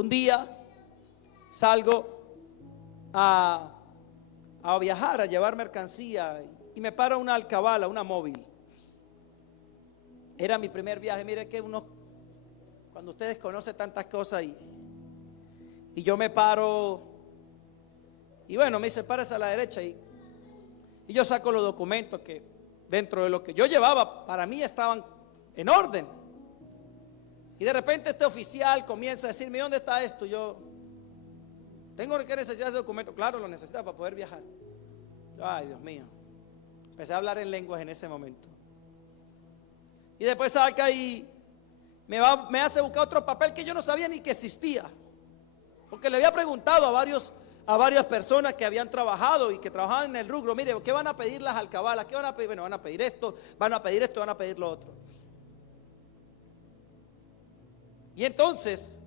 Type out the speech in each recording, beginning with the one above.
Un día salgo a viajar, a llevar mercancía, y me para una alcabala, una móvil. Era mi primer viaje. Mire que cuando ustedes conocen tantas cosas, y yo me paro, y bueno, me dice párese a la derecha, y yo saco los documentos que dentro de lo que yo llevaba para mí estaban en orden. Y de repente este oficial comienza a decirme: ¿dónde está esto? Yo tengo que necesitar de documento. Claro, lo necesitaba para poder viajar. Ay, Dios mío. Empecé a hablar en lenguas en ese momento. Y después saca y me hace buscar otro papel que yo no sabía ni que existía, porque le había preguntado a varias personas que habían trabajado y que trabajaban en el rubro: mire, ¿qué van a pedir las alcabalas? ¿Qué van a pedir? Bueno, van a pedir esto, van a pedir esto, van a pedir lo otro. Y entonces,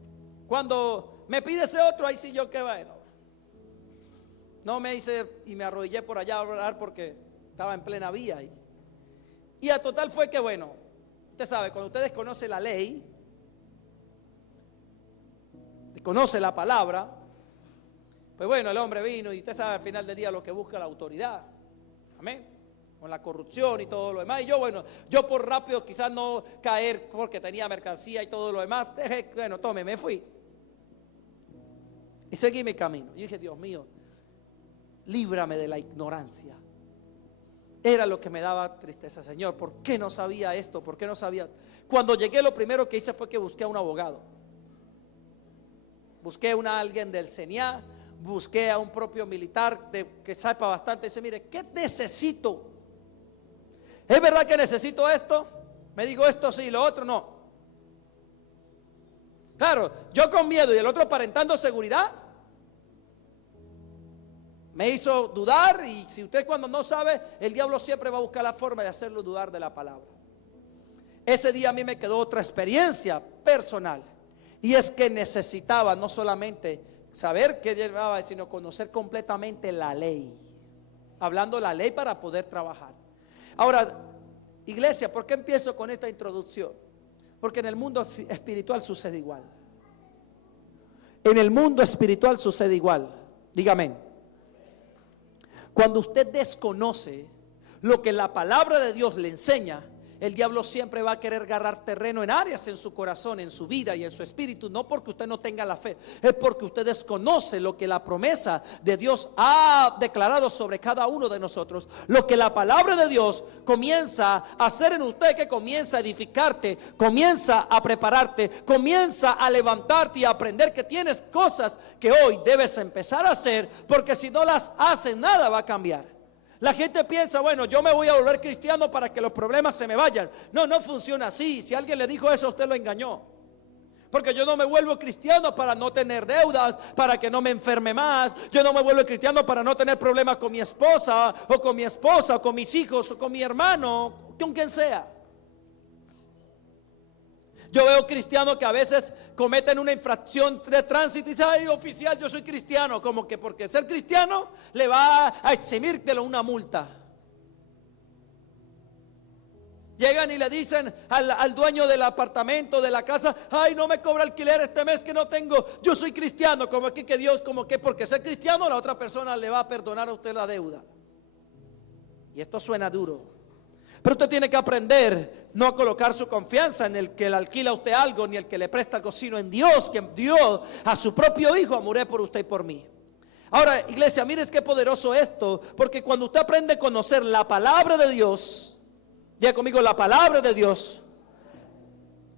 cuando me pide ese otro, ahí sí yo que bueno, no me hice, y me arrodillé por allá a orar porque estaba en plena vía. Y a total fue que bueno, usted sabe, cuando usted desconoce la ley, desconoce la palabra, pues bueno, el hombre vino y usted sabe al final del día lo que busca la autoridad. Amén. Con la corrupción y todo lo demás. Y yo, bueno, yo por rápido quizás no caer porque tenía mercancía y todo lo demás, dejé, bueno, tome, me fui y seguí mi camino. Yo dije: Dios mío, líbrame de la ignorancia. Era lo que me daba tristeza. Señor, ¿por qué no sabía esto? ¿Por qué no sabía? Cuando llegué, lo primero que hice fue que busqué a un abogado. Busqué a alguien del CENIA, busqué a un propio militar que sepa bastante. Dice: mire, ¿qué necesito? ¿Es verdad que necesito esto? Me digo: esto sí, lo otro no. Claro, yo con miedo y el otro aparentando seguridad, me hizo dudar. Y si usted cuando no sabe, el diablo siempre va a buscar la forma de hacerlo dudar de la palabra. Ese día a mí me quedó otra experiencia personal, y es que necesitaba no solamente saber qué llevaba, sino conocer completamente la ley. Hablando la ley para poder trabajar. Ahora, iglesia, ¿por qué empiezo con esta introducción? Porque en el mundo espiritual sucede igual. En el mundo espiritual sucede igual. Dígame. Cuando usted desconoce lo que la palabra de Dios le enseña, el diablo siempre va a querer agarrar terreno en áreas en su corazón, en su vida y en su espíritu. No porque usted no tenga la fe, es porque usted desconoce lo que la promesa de Dios ha declarado sobre cada uno de nosotros. Lo que la palabra de Dios comienza a hacer en usted, que comienza a edificarte, comienza a prepararte, comienza a levantarte y a aprender que tienes cosas que hoy debes empezar a hacer, porque si no las haces, nada va a cambiar. La gente piensa: bueno, yo me voy a volver cristiano para que los problemas se me vayan. No, no funciona así. Si alguien le dijo eso, usted lo engañó. Porque yo no me vuelvo cristiano para no tener deudas, para que no me enferme más. Yo no me vuelvo cristiano para no tener problemas con mi esposa, o con mi esposa, o con mis hijos, o con mi hermano, con quien sea. Yo veo cristianos que a veces cometen una infracción de tránsito y dicen: ay, oficial, yo soy cristiano. Como que porque ser cristiano le va a eximir de una multa. Llegan y le dicen al dueño del apartamento, de la casa: ay, no me cobra alquiler este mes que no tengo, yo soy cristiano. Como que Dios, como que porque ser cristiano la otra persona le va a perdonar a usted la deuda. Y esto suena duro, pero usted tiene que aprender no a colocar su confianza en el que le alquila a usted algo, ni el que le presta algo, sino en Dios, quien dio a su propio Hijo a morir por usted y por mí. Ahora, iglesia, mire qué poderoso esto, porque cuando usted aprende a conocer la palabra de Dios, diga conmigo: la palabra de Dios.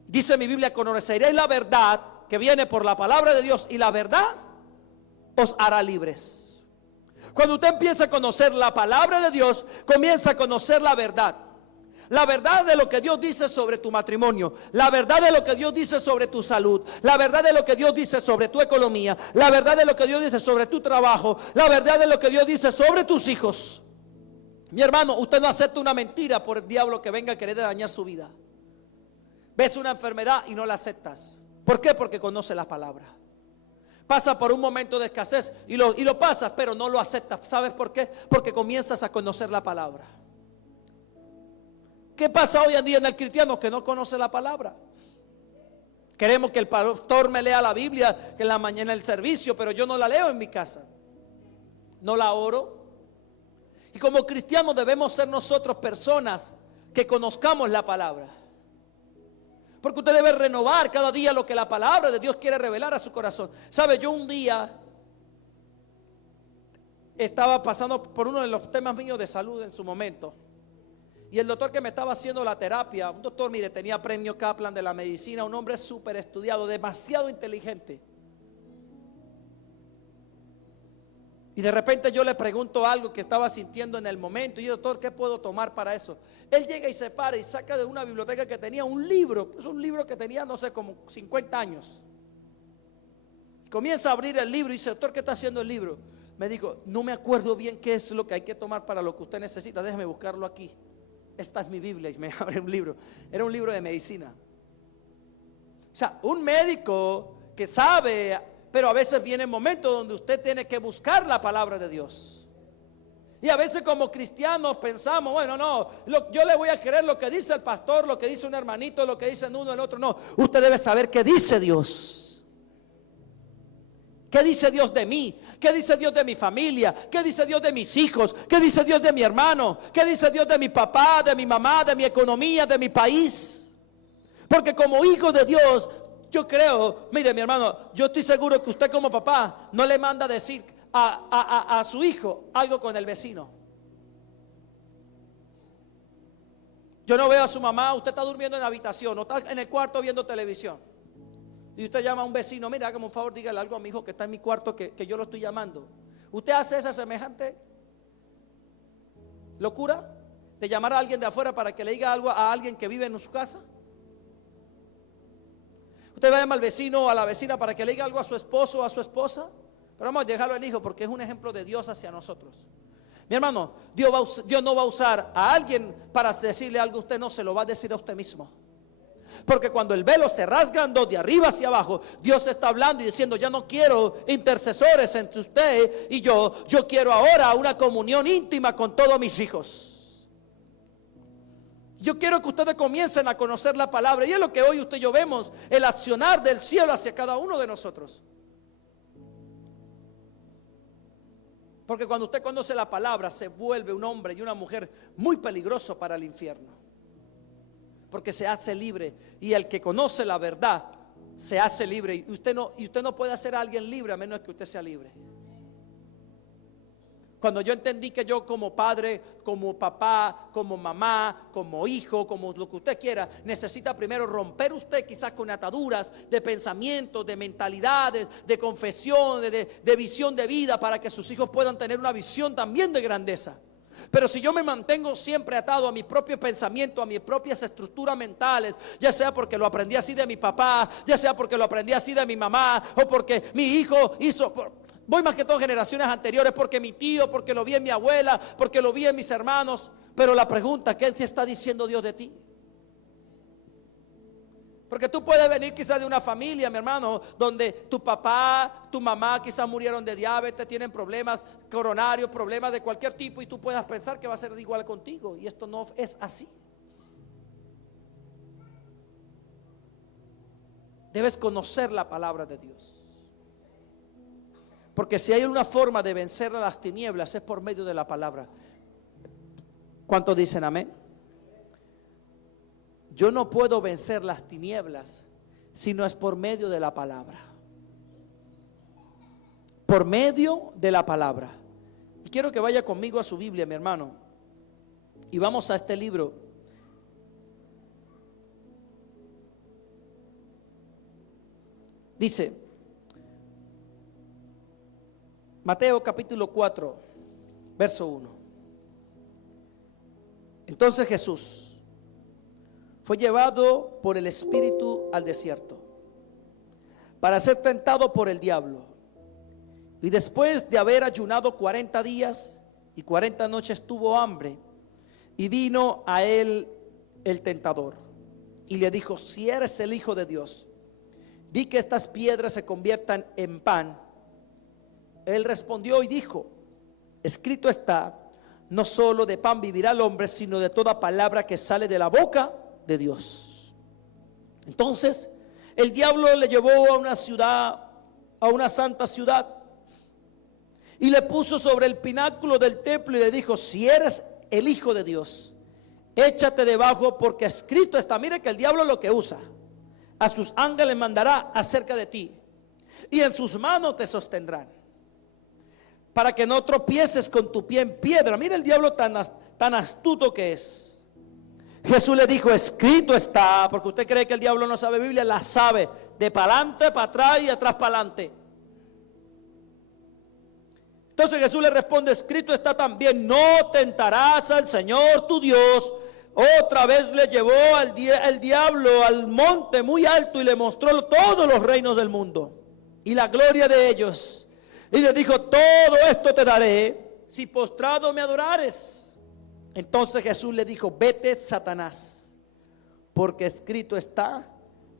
Dice mi Biblia: conoceréis la verdad que viene por la palabra de Dios, y la verdad os hará libres. Cuando usted empieza a conocer la palabra de Dios, comienza a conocer la verdad. La verdad de lo que Dios dice sobre tu matrimonio, la verdad de lo que Dios dice sobre tu salud, la verdad de lo que Dios dice sobre tu economía, la verdad de lo que Dios dice sobre tu trabajo, la verdad de lo que Dios dice sobre tus hijos. Mi hermano, usted no acepta una mentira por el diablo que venga a querer dañar su vida. Ves una enfermedad y no la aceptas. ¿Por qué? Porque conoce la palabra. Pasa por un momento de escasez y lo pasas, pero no lo aceptas. ¿Sabes por qué? Porque comienzas a conocer la palabra. ¿Qué pasa hoy en día en el cristiano que no conoce la palabra? Queremos que el pastor me lea la Biblia en la mañana del servicio, pero yo no la leo en mi casa. No la oro. Y como cristianos debemos ser nosotros personas que conozcamos la palabra. Porque usted debe renovar cada día lo que la palabra de Dios quiere revelar a su corazón. ¿Sabe? Yo un día estaba pasando por uno de los temas míos de salud en su momento. Y el doctor que me estaba haciendo la terapia, un doctor, mire, tenía premio Kaplan de la medicina, un hombre súper estudiado, demasiado inteligente. Y de repente yo le pregunto algo que estaba sintiendo en el momento. Y doctor, ¿qué puedo tomar para eso? Él llega y se para y saca de una biblioteca que tenía un libro. Es un libro que tenía, no sé, como 50 años. Y comienza a abrir el libro y dice, doctor, ¿qué está haciendo el libro? Me dijo, no me acuerdo bien qué es lo que hay que tomar para lo que usted necesita. Déjeme buscarlo aquí. Esta es mi Biblia. Y me abre un libro. Era un libro de medicina. O sea, un médico que sabe. Pero a veces viene momentos donde usted tiene que buscar la palabra de Dios. Y a veces como cristianos pensamos, bueno, no, yo le voy a creer lo que dice el pastor, lo que dice un hermanito, lo que dice uno, el otro. No, usted debe saber qué dice Dios. ¿Qué dice Dios de mí? ¿Qué dice Dios de mi familia? ¿Qué dice Dios de mis hijos? ¿Qué dice Dios de mi hermano? ¿Qué dice Dios de mi papá, de mi mamá, de mi economía, de mi país? Porque como hijo de Dios, yo creo, mire mi hermano, yo estoy seguro que usted como papá no le manda a decir a su hijo algo con el vecino. Yo no veo a su mamá, usted está durmiendo en la habitación o está en el cuarto viendo televisión. Y usted llama a un vecino, mira, hágame un favor, dígale algo a mi hijo que está en mi cuarto que yo lo estoy llamando. ¿Usted hace esa semejante locura de llamar a alguien de afuera para que le diga algo a alguien que vive en su casa? Usted va a llamar al vecino o a la vecina para que le diga algo a su esposo o a su esposa. Pero vamos a dejarlo al hijo porque es un ejemplo de Dios hacia nosotros. Mi hermano, Dios no va a usar a alguien para decirle algo a usted, no, se lo va a decir a usted mismo. Porque cuando el velo se rasga de arriba hacia abajo, Dios está hablando y diciendo, ya no quiero intercesores entre usted y yo quiero ahora una comunión íntima con todos mis hijos. Yo quiero que ustedes comiencen a conocer la palabra. Y es lo que hoy usted y yo vemos, el accionar del cielo hacia cada uno de nosotros. Porque cuando usted conoce la palabra, se vuelve un hombre y una mujer muy peligroso para el infierno. Porque se hace libre. Y el que conoce la verdad se hace libre. Y usted no puede hacer a alguien libre a menos que usted sea libre. Cuando yo entendí que yo como padre, como papá, como mamá, como hijo, como lo que usted quiera, necesita primero romper usted quizás con ataduras de pensamientos, de mentalidades, de confesión, de visión de vida, para que sus hijos puedan tener una visión también de grandeza. Pero si yo me mantengo siempre atado a mis propios pensamientos, a mis propias estructuras mentales, ya sea porque lo aprendí así de mi papá, ya sea porque lo aprendí así de mi mamá, o porque mi hijo hizo... Voy más que todo generaciones anteriores, porque mi tío, porque lo vi en mi abuela, porque lo vi en mis hermanos. Pero la pregunta, ¿qué te está diciendo Dios de ti? Porque tú puedes venir quizás de una familia, mi hermano, donde tu papá, tu mamá quizás murieron de diabetes, tienen problemas coronarios, problemas de cualquier tipo, y tú puedas pensar que va a ser igual contigo. Y esto no es así. Debes conocer la palabra de Dios. Porque si hay una forma de vencer a las tinieblas es por medio de la palabra. ¿Cuántos dicen amén? Yo no puedo vencer las tinieblas si no es por medio de la palabra. Por medio de la palabra. Y quiero que vaya conmigo a su Biblia, mi hermano. Y vamos a este libro. Dice Mateo capítulo 4, verso 1. Entonces Jesús fue llevado por el Espíritu al desierto para ser tentado por el diablo. Y después de haber ayunado 40 días y 40 noches tuvo hambre. Y vino a él el tentador y le dijo: si eres el Hijo de Dios, di que estas piedras se conviertan en pan. Él respondió y dijo: escrito está, no solo de pan vivirá el hombre, sino de toda palabra que sale de la boca de Dios. Entonces el diablo le llevó a una ciudad, a una santa ciudad, y le puso sobre el pináculo del templo y le dijo: si eres el Hijo de Dios, échate debajo, porque escrito está. Mire que el diablo lo que usa: a sus ángeles mandará acerca de ti, y en sus manos te sostendrán, para que no tropieces con tu pie en piedra. Mire el diablo tan astuto que es. Jesús le dijo: escrito está. Porque usted cree que el diablo no sabe Biblia, la sabe de para adelante, para atrás y atrás para adelante. Entonces Jesús le responde: escrito está también: no tentarás al Señor tu Dios. Otra vez le llevó el diablo al monte muy alto y le mostró todos los reinos del mundo y la gloria de ellos, y le dijo: todo esto te daré si postrado me adorares. Entonces Jesús le dijo: vete, Satanás, porque escrito está: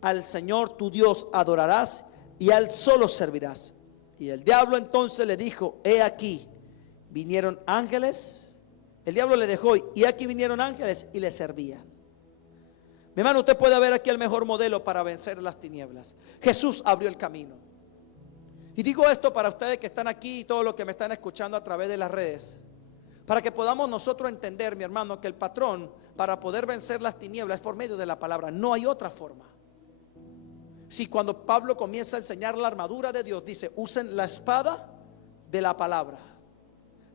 al Señor tu Dios adorarás y a Él solo servirás. Y el diablo entonces le dijo: he aquí, vinieron ángeles. El diablo le dejó, y aquí vinieron ángeles y le servían. Mi hermano, usted puede ver aquí el mejor modelo para vencer las tinieblas. Jesús abrió el camino. Y digo esto para ustedes que están aquí y todos los que me están escuchando a través de las redes, para que podamos nosotros entender, mi hermano, que el patrón para poder vencer las tinieblas es por medio de la palabra. No hay otra forma. Si cuando Pablo comienza a enseñar la armadura de Dios, dice: usen la espada de la palabra.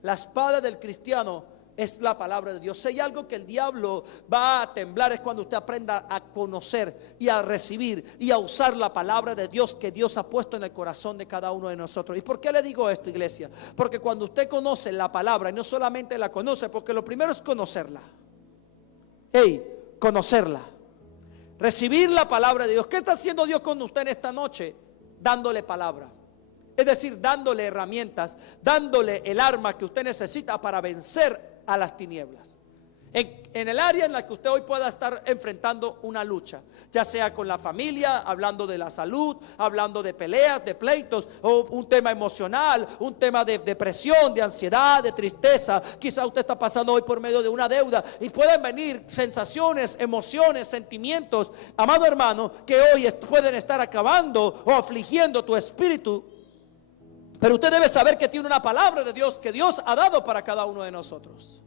La espada del cristiano es la palabra de Dios. Si hay algo que el diablo va a temblar, es cuando usted aprenda a conocer y a recibir y a usar la palabra de Dios que Dios ha puesto en el corazón de cada uno de nosotros. ¿Y por qué le digo esto, iglesia? Porque cuando usted conoce la palabra, y no solamente la conoce, porque lo primero es conocerla. Conocerla. Recibir la palabra de Dios. ¿Qué está haciendo Dios con usted en esta noche? Dándole palabra. Es decir, dándole herramientas, dándole el arma que usted necesita para vencer a las tinieblas. En el área en la que usted hoy pueda estar enfrentando una lucha, ya sea con la familia, hablando de la salud, hablando de peleas, de pleitos, o un tema emocional, un tema de depresión, de ansiedad, de tristeza. Quizá usted está pasando hoy por medio de una deuda y pueden venir sensaciones, emociones, sentimientos, amado hermano, que hoy pueden estar acabando o afligiendo tu espíritu. Pero usted debe saber que tiene una palabra de Dios que Dios ha dado para cada uno de nosotros.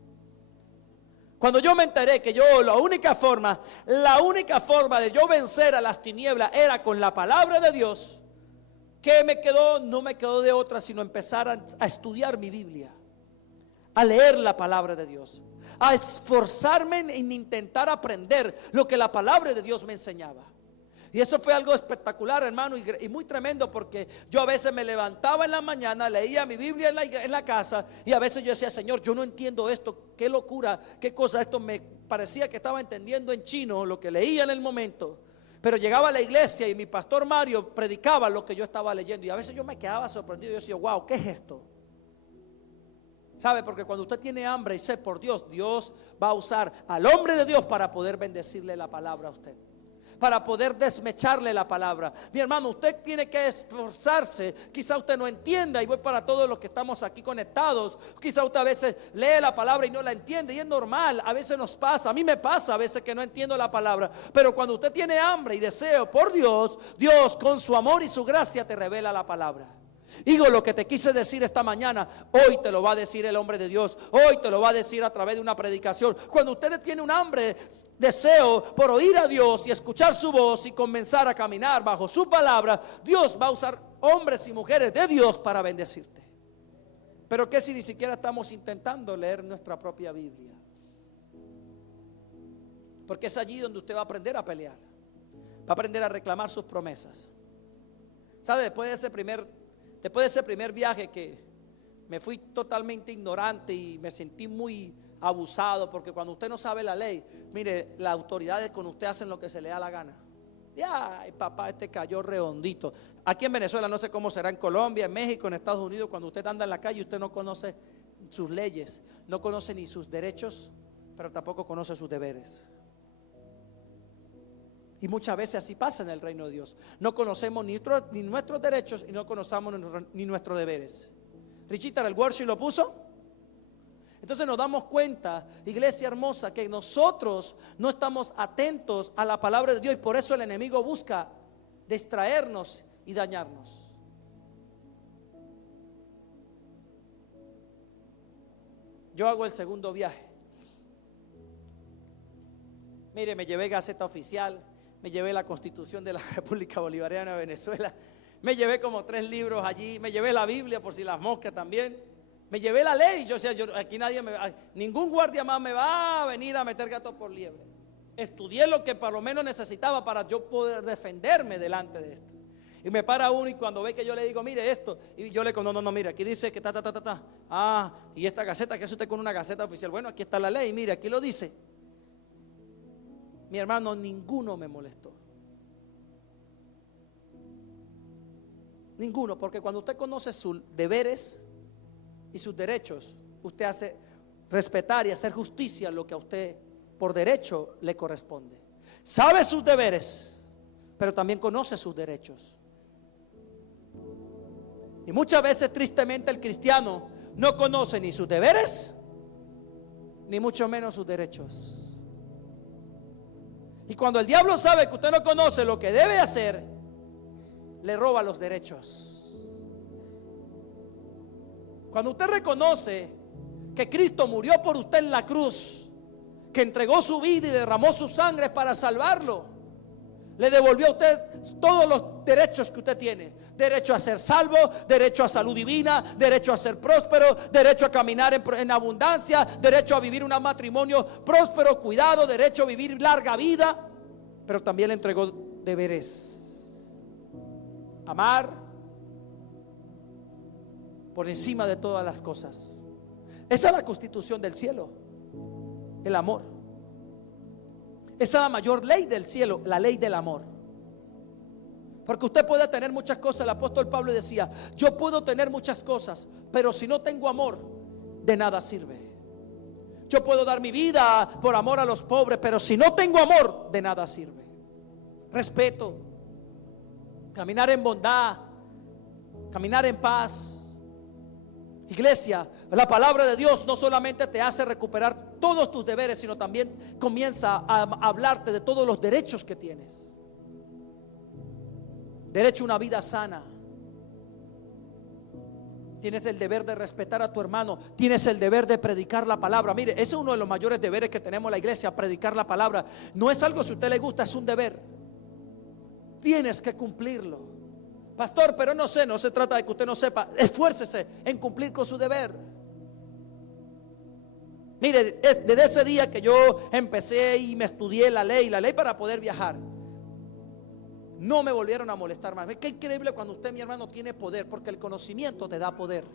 Cuando yo me enteré que la única forma de yo vencer a las tinieblas era con la palabra de Dios, ¿qué me quedó? No me quedó de otra sino empezar a estudiar mi Biblia, a leer la palabra de Dios, a esforzarme en intentar aprender lo que la palabra de Dios me enseñaba. Y eso fue algo espectacular, hermano, y muy tremendo, porque yo a veces me levantaba en la mañana, leía mi Biblia en la casa, y a veces yo decía: Señor, yo no entiendo esto, qué locura, qué cosa, esto me parecía que estaba entendiendo en chino lo que leía en el momento. Pero llegaba a la iglesia y mi pastor Mario predicaba lo que yo estaba leyendo, y a veces yo me quedaba sorprendido. Yo decía: wow, ¿qué es esto? ¿Sabe? Porque cuando usted tiene hambre y sed por Dios, Dios va a usar al hombre de Dios para poder bendecirle la palabra a usted, para poder desmecharle la palabra. Mi hermano, usted tiene que esforzarse. Quizá usted no entienda, y voy para todos los que estamos aquí conectados. Quizá usted a veces lee la palabra y no la entiende, y es normal, a veces nos pasa. A mí me pasa a veces que no entiendo la palabra. Pero cuando usted tiene hambre y deseo por Dios, Dios con su amor y su gracia te revela la palabra. Digo, lo que te quise decir esta mañana, hoy te lo va a decir el hombre de Dios. Hoy te lo va a decir a través de una predicación. Cuando usted tiene un hambre, deseo por oír a Dios y escuchar su voz y comenzar a caminar bajo su palabra, Dios va a usar hombres y mujeres de Dios para bendecirte. Pero ¿qué si ni siquiera estamos intentando leer nuestra propia Biblia? Porque es allí donde usted va a aprender a pelear, va a aprender a reclamar sus promesas. ¿Sabe? Después de ese primer viaje, que me fui totalmente ignorante y me sentí muy abusado, porque cuando usted no sabe la ley, mire, las autoridades con usted hacen lo que se le da la gana. Ay, papá, este cayó redondito. Aquí en Venezuela, no sé cómo será en Colombia, en México, en Estados Unidos, cuando usted anda en la calle, usted no conoce sus leyes, no conoce ni sus derechos, pero tampoco conoce sus deberes. Y muchas veces así pasa en el reino de Dios. No conocemos ni nuestros derechos y no conocemos ni nuestros deberes. Richita, el worship lo puso. Entonces nos damos cuenta, iglesia hermosa, que nosotros no estamos atentos a la palabra de Dios, y por eso el enemigo busca distraernos y dañarnos. Yo hago el segundo viaje. Mire, me llevé Gaceta Oficial, me llevé la Constitución de la República Bolivariana de Venezuela, me llevé como 3 libros allí, me llevé la Biblia por si las moscas también, me llevé la ley. Yo decía, aquí ningún guardia más me va a venir a meter gato por liebre. Estudié lo que por lo menos necesitaba para yo poder defenderme delante de esto. Y me para uno y cuando ve que yo le digo, mire esto, y yo le digo, no, mire, aquí dice que ta. Y esta gaceta, ¿qué hace usted con una Gaceta Oficial? Bueno, aquí está la ley, mire, aquí lo dice. Mi hermano, ninguno me molestó. Ninguno, porque cuando usted conoce sus deberes y sus derechos, usted hace respetar y hacer justicia lo que a usted por derecho le corresponde. Sabe sus deberes, pero también conoce sus derechos. Y muchas veces, tristemente, el cristiano no conoce ni sus deberes, ni mucho menos sus derechos. Y cuando el diablo sabe que usted no conoce lo que debe hacer, le roba los derechos. Cuando usted reconoce que Cristo murió por usted en la cruz, que entregó su vida y derramó su sangre para salvarlo, le devolvió a usted todos los derechos que usted tiene: derecho a ser salvo, derecho a salud divina, derecho a ser próspero, derecho a caminar en abundancia, derecho a vivir un matrimonio próspero, cuidado, derecho a vivir larga vida. Pero también le entregó deberes: amar por encima de todas las cosas. Esa es la constitución del cielo, el amor. Esa es la mayor ley del cielo, la ley del amor. Porque usted puede tener muchas cosas. El apóstol Pablo decía, yo puedo tener muchas cosas, pero si no tengo amor, de nada sirve. Yo puedo dar mi vida por amor a los pobres, pero si no tengo amor, de nada sirve. Respeto, caminar en bondad, caminar en paz. Iglesia, la palabra de Dios no solamente te hace recuperar todos tus deberes, sino también comienza a hablarte de todos los derechos que tienes. Derecho a una vida sana. Tienes el deber de respetar a tu hermano. Tienes el deber de predicar la palabra. Mire, ese es uno de los mayores deberes que tenemos en la iglesia: predicar la palabra. No es algo si a usted le gusta, es un deber. Tienes que cumplirlo. Pastor, pero no sé, no se trata de que usted no sepa. Esfuércese en cumplir con su deber. Mire, desde ese día que yo empecé y me estudié la ley para poder viajar, no me volvieron a molestar más. Qué increíble cuando usted, mi hermano, tiene poder, porque el conocimiento te da poder.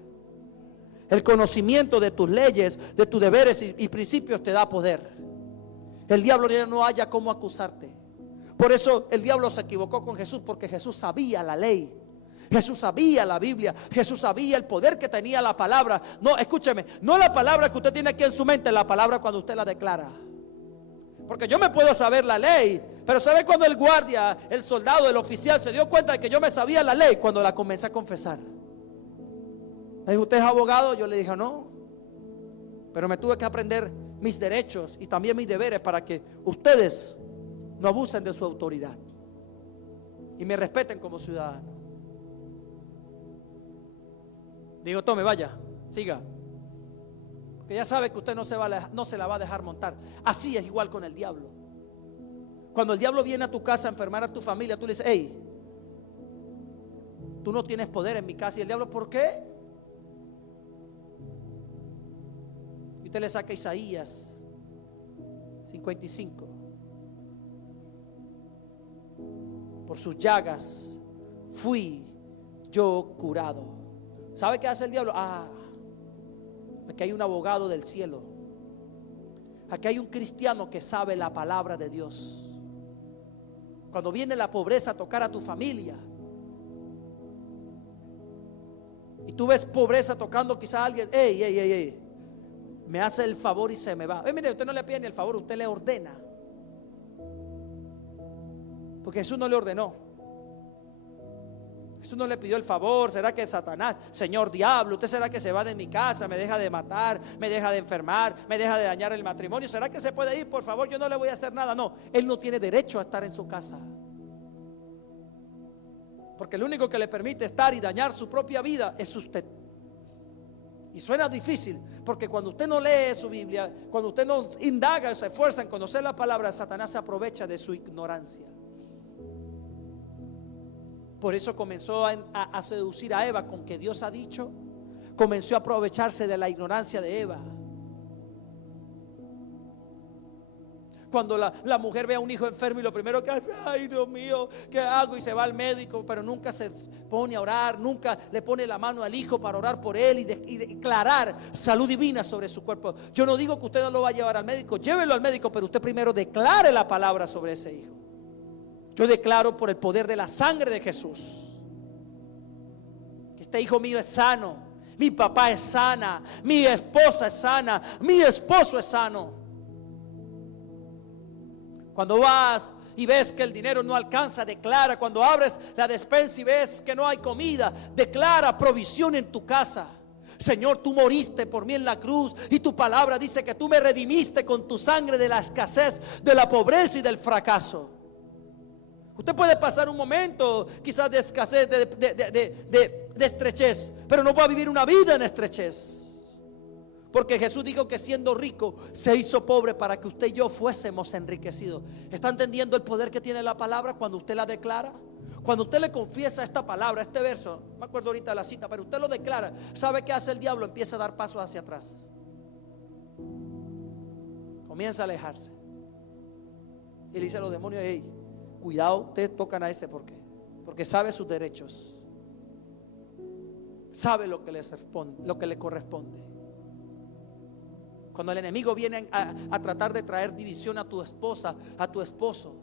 El conocimiento de tus leyes, de tus deberes y principios te da poder. El diablo ya no haya cómo acusarte. Por eso el diablo se equivocó con Jesús, porque Jesús sabía la ley, Jesús sabía la Biblia, Jesús sabía el poder que tenía la palabra. No, escúcheme, no la palabra que usted tiene aquí en su mente, la palabra cuando usted la declara. Porque yo me puedo saber la ley, pero ¿sabe cuando el guardia, el soldado, el oficial se dio cuenta de que yo me sabía la ley? Cuando la comencé a confesar. Me dijo, ¿usted es abogado? Yo le dije, no, pero me tuve que aprender mis derechos y también mis deberes para que ustedes no abusen de su autoridad y me respeten como ciudadano. Digo, tome, vaya, siga, porque ya sabe que usted no se la va a dejar montar. Así es igual con el diablo. Cuando el diablo viene a tu casa a enfermar a tu familia, tú le dices, hey, tú no tienes poder en mi casa. Y el diablo, ¿por qué? Y usted le saca Isaías 55. Por sus llagas fui yo curado. ¿Sabe qué hace el diablo? Aquí hay un abogado del cielo. Aquí hay un cristiano que sabe la palabra de Dios. Cuando viene la pobreza a tocar a tu familia y tú ves pobreza tocando quizá a alguien, ey, me hace el favor y se me va. Mire, usted no le pide ni el favor, usted le ordena. Porque Jesús no le ordenó. Jesús no le pidió el favor. ¿Será que Satanás, Señor diablo, usted será que se va de mi casa, me deja de matar, me deja de enfermar, me deja de dañar el matrimonio? ¿Será que se puede ir? Por favor, yo no le voy a hacer nada. No, él no tiene derecho a estar en su casa. Porque el único que le permite estar y dañar su propia vida es usted. Y suena difícil, porque cuando usted no lee su Biblia, cuando usted no indaga o se esfuerza en conocer la palabra, Satanás se aprovecha de su ignorancia. Por eso comenzó a seducir a Eva con que Dios ha dicho. Comenzó a aprovecharse de la ignorancia de Eva. Cuando la mujer ve a un hijo enfermo y lo primero que hace, ay Dios mío, ¿qué hago? Y se va al médico, pero nunca se pone a orar, nunca le pone la mano al hijo para orar por él y declarar salud divina sobre su cuerpo. Yo no digo que usted no lo va a llevar al médico, llévelo al médico, pero usted primero declare la palabra sobre ese hijo. Yo declaro por el poder de la sangre de Jesús que este hijo mío es sano, mi papá es sana, mi esposa es sana, mi esposo es sano. Cuando vas y ves que el dinero no alcanza, declara. Cuando abres la despensa y ves que no hay comida, declara provisión en tu casa. Señor, tú moriste por mí en la cruz y tu palabra dice que tú me redimiste con tu sangre de la escasez, de la pobreza y del fracaso. Usted puede pasar un momento quizás de escasez, de estrechez, pero no va a vivir una vida en estrechez. Porque Jesús dijo que siendo rico se hizo pobre para que usted y yo fuésemos enriquecidos. ¿Está entendiendo el poder que tiene la palabra cuando usted la declara? Cuando usted le confiesa esta palabra, este verso, no me acuerdo ahorita de la cita, pero usted lo declara, ¿sabe qué hace el diablo? Empieza a dar pasos hacia atrás. Comienza a alejarse. Y le dice a los demonios, hey, cuidado, ustedes tocan a ese porque sabe sus derechos, sabe lo que le corresponde. Cuando el enemigo viene a tratar de traer división a tu esposa, a tu esposo,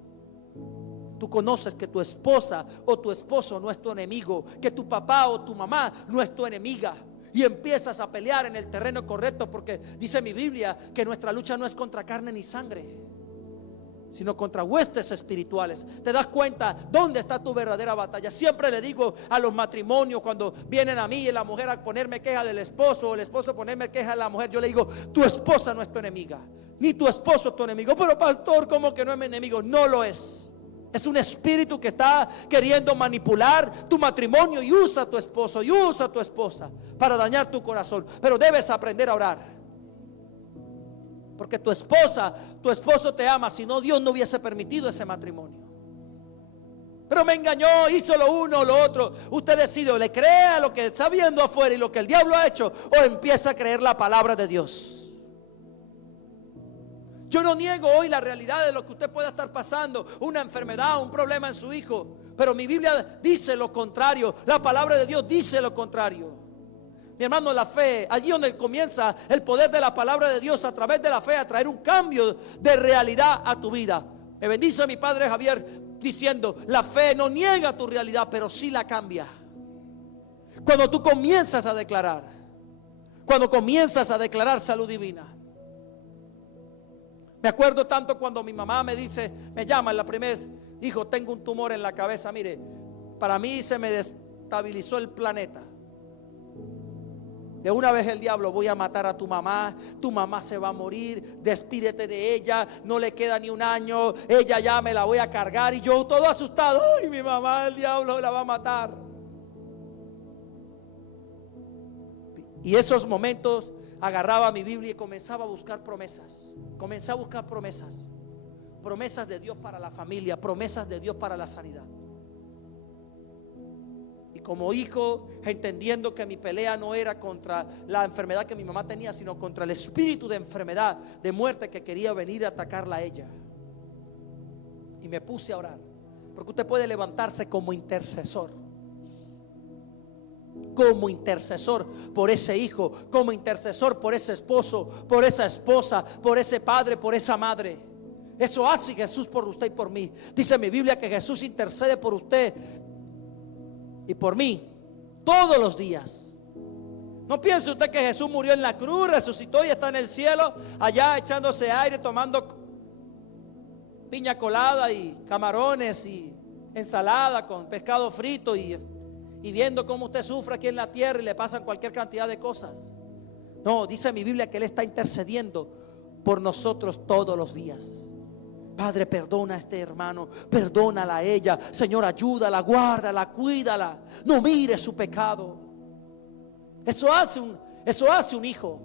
tú conoces que tu esposa o tu esposo no es tu enemigo, que tu papá o tu mamá no es tu enemiga. Y empiezas a pelear en el terreno correcto, porque dice mi Biblia que nuestra lucha no es contra carne ni sangre, sino contra huestes espirituales. ¿Te das cuenta dónde está tu verdadera batalla? Siempre le digo a los matrimonios cuando vienen a mí y la mujer a ponerme queja del esposo, o el esposo a ponerme queja de la mujer, yo le digo, tu esposa no es tu enemiga, ni tu esposo es tu enemigo. Pero pastor, ¿cómo que no es mi enemigo? No lo es. Es un espíritu que está queriendo manipular tu matrimonio y usa a tu esposo y usa a tu esposa para dañar tu corazón. Pero debes aprender a orar. Porque tu esposo te ama. Si no, Dios no hubiese permitido ese matrimonio. Pero me engañó, hizo lo uno o lo otro. Usted decide, o le cree a lo que está viendo afuera y lo que el diablo ha hecho, o empieza a creer la palabra de Dios. Yo no niego hoy la realidad de lo que usted pueda estar pasando, una enfermedad, un problema en su hijo, pero mi Biblia dice lo contrario. La palabra de Dios dice lo contrario. Mi hermano, la fe, allí donde comienza el poder de la palabra de Dios, a través de la fe, a traer un cambio de realidad a tu vida. Me bendice mi padre Javier diciendo, la fe no niega tu realidad, pero sí la cambia. Cuando tú comienzas a declarar, salud divina. Me acuerdo tanto cuando mi mamá me llama en la primera vez, hijo, tengo un tumor en la cabeza. Mire, para mí se me destabilizó el planeta. De una vez el diablo, voy a matar a tu mamá se va a morir, despídete de ella, no le queda ni un año, ella ya me la voy a cargar. Y yo todo asustado, ay, mi mamá, el diablo la va a matar. Y esos momentos agarraba mi Biblia y comenzaba a buscar promesas. Promesas de Dios para la familia, promesas de Dios para la sanidad. Y como hijo, entendiendo que mi pelea no era contra la enfermedad que mi mamá tenía, sino contra el espíritu de enfermedad, de muerte que quería venir a atacarla a ella. Y me puse a orar, porque usted puede levantarse como intercesor por ese hijo, como intercesor por ese esposo, por esa esposa, por ese padre, por esa madre. Eso hace Jesús por usted y por mí. Dice mi Biblia que Jesús intercede por usted y por mí todos los días. No piense usted que Jesús murió en la cruz, resucitó y está en el cielo, allá echándose aire, tomando piña colada y camarones y ensalada con pescado frito y viendo cómo usted sufre aquí en la tierra y le pasan cualquier cantidad de cosas. No, dice mi Biblia que Él está intercediendo por nosotros todos los días. Padre, perdona a este hermano, perdónala a ella. Señor, ayúdala, guárdala, cuídala. No mire su pecado. Eso hace un hijo.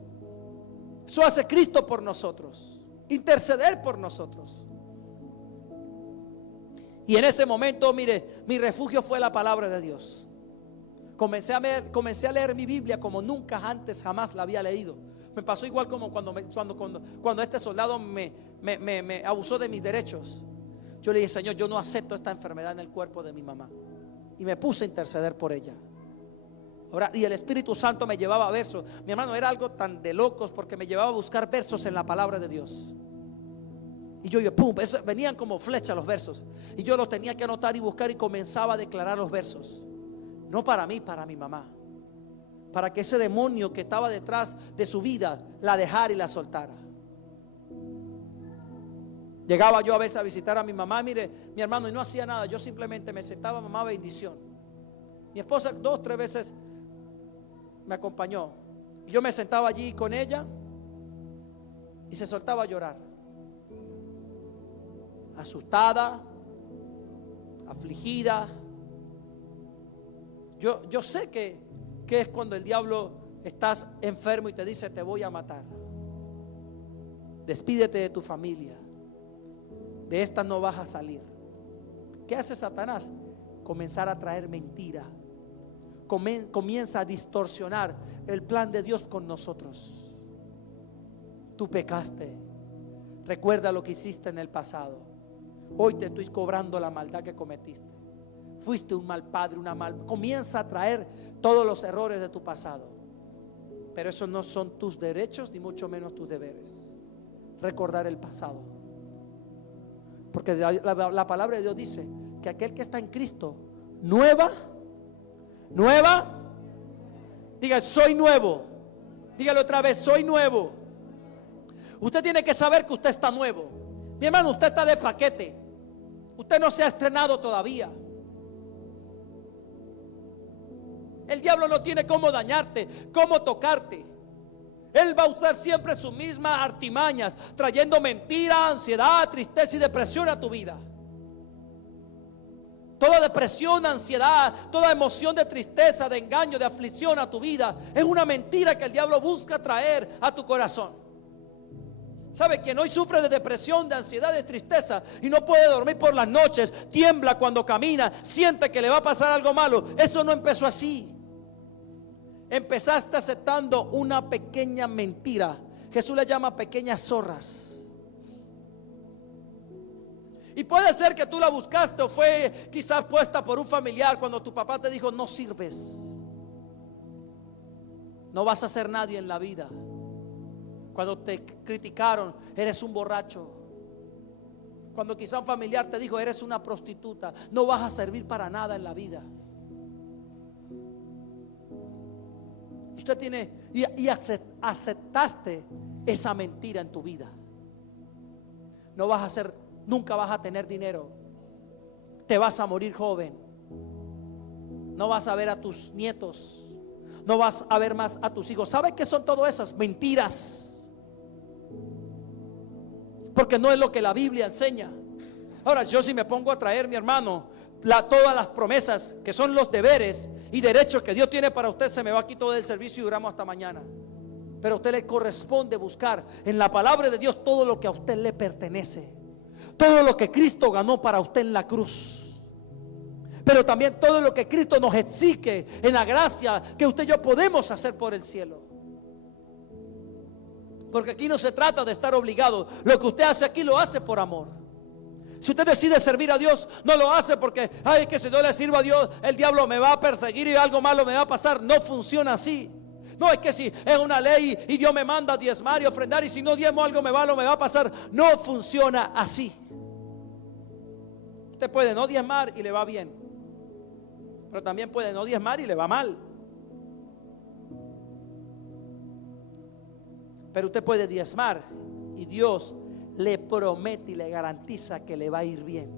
Eso hace Cristo por nosotros. Interceder por nosotros. Y en ese momento, mire, mi refugio fue la palabra de Dios. Comencé a leer mi Biblia como nunca antes, jamás la había leído. Me pasó igual como cuando este soldado me abusó de mis derechos. Yo le dije: Señor, yo no acepto esta enfermedad en el cuerpo de mi mamá. Y me puse a interceder por ella. Ahora, y el Espíritu Santo me llevaba a versos. Mi hermano, era algo tan de locos, porque me llevaba a buscar versos en la palabra de Dios. Y yo pum, venían como flechas los versos. Y yo los tenía que anotar y buscar, y comenzaba a declarar los versos. No para mí, para mi mamá. Para que ese demonio que estaba detrás de su vida la dejara y la soltara. Llegaba yo a veces a visitar a mi mamá, mire, mi hermano, y no hacía nada. Yo simplemente me sentaba: mamá, bendición. Mi esposa 2, 3 veces me acompañó. Y yo me sentaba allí con ella y se soltaba a llorar. Asustada, afligida. Yo sé que es cuando el diablo, estás enfermo y te dice: te voy a matar. Despídete de tu familia. De esta no vas a salir. ¿Qué hace Satanás? Comenzar a traer mentira. Comienza a distorsionar el plan de Dios con nosotros. Tú pecaste. Recuerda lo que hiciste en el pasado. Hoy te estoy cobrando la maldad que cometiste. Fuiste un mal padre, comienza a traer todos los errores de tu pasado. Pero esos no son tus derechos, ni mucho menos tus deberes. Recordar el pasado. Porque la palabra de Dios dice que aquel que está en Cristo, nueva, diga: soy nuevo. Dígalo otra vez: soy nuevo. Usted tiene que saber que usted está nuevo. Mi hermano, usted está de paquete. Usted no se ha estrenado todavía. El diablo no tiene cómo dañarte, cómo tocarte. Él va a usar siempre sus mismas artimañas, trayendo mentira, ansiedad, tristeza y depresión a tu vida. Toda depresión, ansiedad, toda emoción de tristeza, de engaño, de aflicción a tu vida es una mentira que el diablo busca traer a tu corazón. ¿Sabe? Quien hoy sufre de depresión, de ansiedad, de tristeza y no puede dormir por las noches, tiembla cuando camina, siente que le va a pasar algo malo. Eso no empezó así. Empezaste aceptando una pequeña mentira. Jesús le llama pequeñas zorras. Y puede ser que tú la buscaste o fue quizás puesta por un familiar cuando tu papá te dijo: no sirves, no vas a ser nadie en la vida. Cuando te criticaron: eres un borracho. Cuando quizá un familiar te dijo: eres una prostituta, no vas a servir para nada en la vida. Usted tiene y aceptaste esa mentira en tu vida. No vas a ser, nunca vas a tener dinero. Te vas a morir joven. No vas a ver a tus nietos. No vas a ver más a tus hijos. ¿Sabe qué son todas esas mentiras? Porque no es lo que la Biblia enseña. Ahora, yo si me pongo a traer, mi hermano, todas las promesas que son los deberes y derechos que Dios tiene para usted, se me va aquí todo el servicio y duramos hasta mañana. Pero a usted le corresponde buscar en la palabra de Dios todo lo que a usted le pertenece, todo lo que Cristo ganó para usted en la cruz, pero también todo lo que Cristo nos exige en la gracia que usted y yo podemos hacer por el cielo. Porque aquí no se trata de estar obligado. Lo que usted hace aquí lo hace por amor. Si usted decide servir a Dios, no lo hace porque ay, que si no le sirvo a Dios, el diablo me va a perseguir y algo malo me va a pasar. No funciona así. No es que si es una ley y Dios me manda a diezmar y ofrendar, y si no diezmo algo malo me va a pasar. No funciona así. Usted puede no diezmar y le va bien, pero también puede no diezmar y le va mal. Pero usted puede diezmar y Dios le promete y le garantiza que le va a ir bien,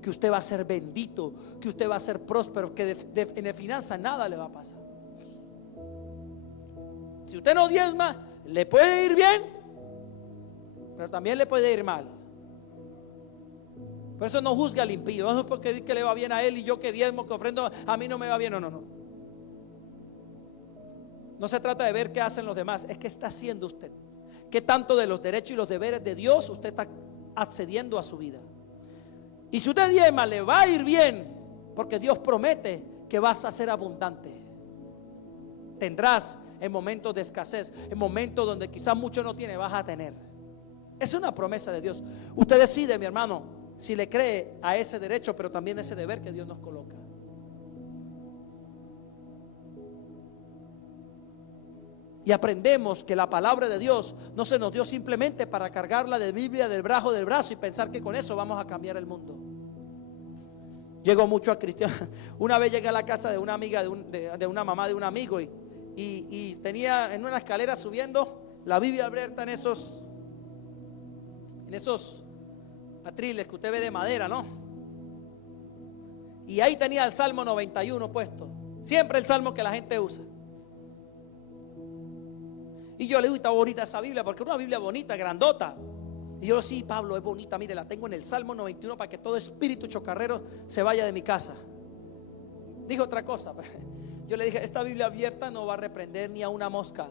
que usted va a ser bendito, que usted va a ser próspero, que en finanzas nada le va a pasar. Si usted no diezma, le puede ir bien pero también le puede ir mal. Por eso no juzgue al impío. No porque dice que le va bien a él y yo que diezmo, que ofrendo, a mí no me va bien. No. No se trata de ver qué hacen los demás, es qué está haciendo usted. Qué tanto de los derechos y los deberes de Dios usted está accediendo a su vida. Y si usted diezma, le va a ir bien, porque Dios promete que vas a ser abundante. Tendrás en momentos de escasez, en momentos donde quizás mucho no tiene, vas a tener. Es una promesa de Dios. Usted decide, mi hermano, si le cree a ese derecho, pero también a ese deber que Dios nos coloca. Y aprendemos que la palabra de Dios no se nos dio simplemente para cargarla de Biblia del brazo y pensar que con eso vamos a cambiar el mundo. Llego mucho a cristiano. Una vez llegué a la casa de una amiga, de una mamá de un amigo, y tenía en una escalera subiendo la Biblia abierta en esos atriles que usted ve de madera, ¿no? Y ahí tenía el Salmo 91 puesto. Siempre el salmo que la gente usa. Y yo le digo, está bonita esa Biblia, porque es una Biblia bonita, grandota. Y yo, sí, Pablo, es bonita, mire, la tengo en el Salmo 91 para que todo espíritu chocarrero se vaya de mi casa. Dijo otra cosa. Yo le dije, esta Biblia abierta no va a reprender ni a una mosca.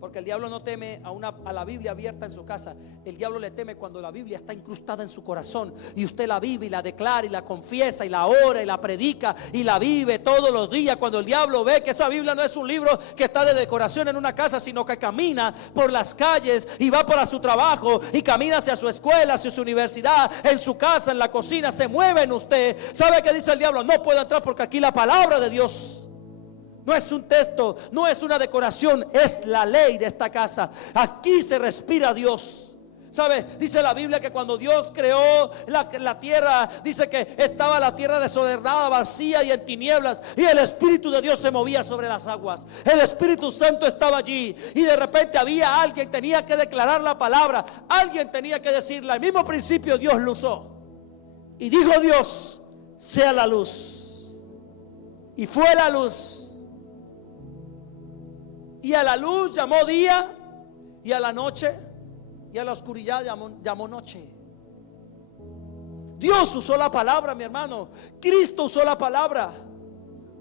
Porque el diablo no teme a la Biblia abierta en su casa. El diablo le teme cuando la Biblia está incrustada en su corazón y usted la vive y la declara y la confiesa y la ora y la predica y la vive todos los días. Cuando el diablo ve que esa Biblia no es un libro que está de decoración en una casa, sino que camina por las calles y va para su trabajo y camina hacia su escuela, hacia su universidad, en su casa, en la cocina, se mueve en usted. ¿Sabe qué dice el diablo? No puedo entrar porque aquí la palabra de Dios no es un texto, no es una decoración, es la ley de esta casa. Aquí se respira Dios. ¿Sabe? Dice la Biblia que cuando Dios creó la tierra, dice que estaba la tierra desordenada, vacía y en tinieblas, y el Espíritu de Dios se movía sobre las aguas. El Espíritu Santo estaba allí, y de repente había alguien que tenía que declarar la palabra. Alguien tenía que decirla. Al mismo principio Dios lo usó, y dijo Dios, sea la luz, y fue la luz. Y a la luz llamó día, y a la noche y a la oscuridad llamó noche. Dios usó la palabra, mi hermano. Cristo usó la palabra.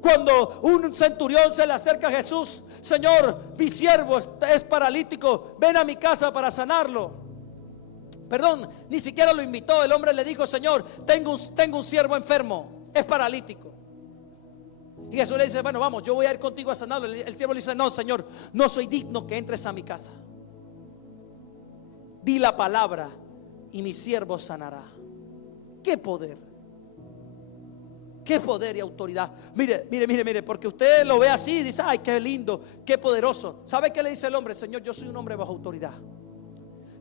Cuando un centurión se le acerca a Jesús, Señor, mi siervo es paralítico, ven a mi casa para sanarlo. Perdón, ni siquiera lo invitó. El hombre le dijo, Señor, tengo un siervo enfermo, es paralítico. Y Jesús le dice, bueno, vamos, yo voy a ir contigo a sanarlo. El siervo le dice, no, Señor, no soy digno que entres a mi casa. Di la palabra y mi siervo sanará. Qué poder y autoridad. Mire, porque usted lo ve así y dice, ay, qué lindo, qué poderoso. ¿Sabe qué le dice el hombre? Señor, yo soy un hombre bajo autoridad.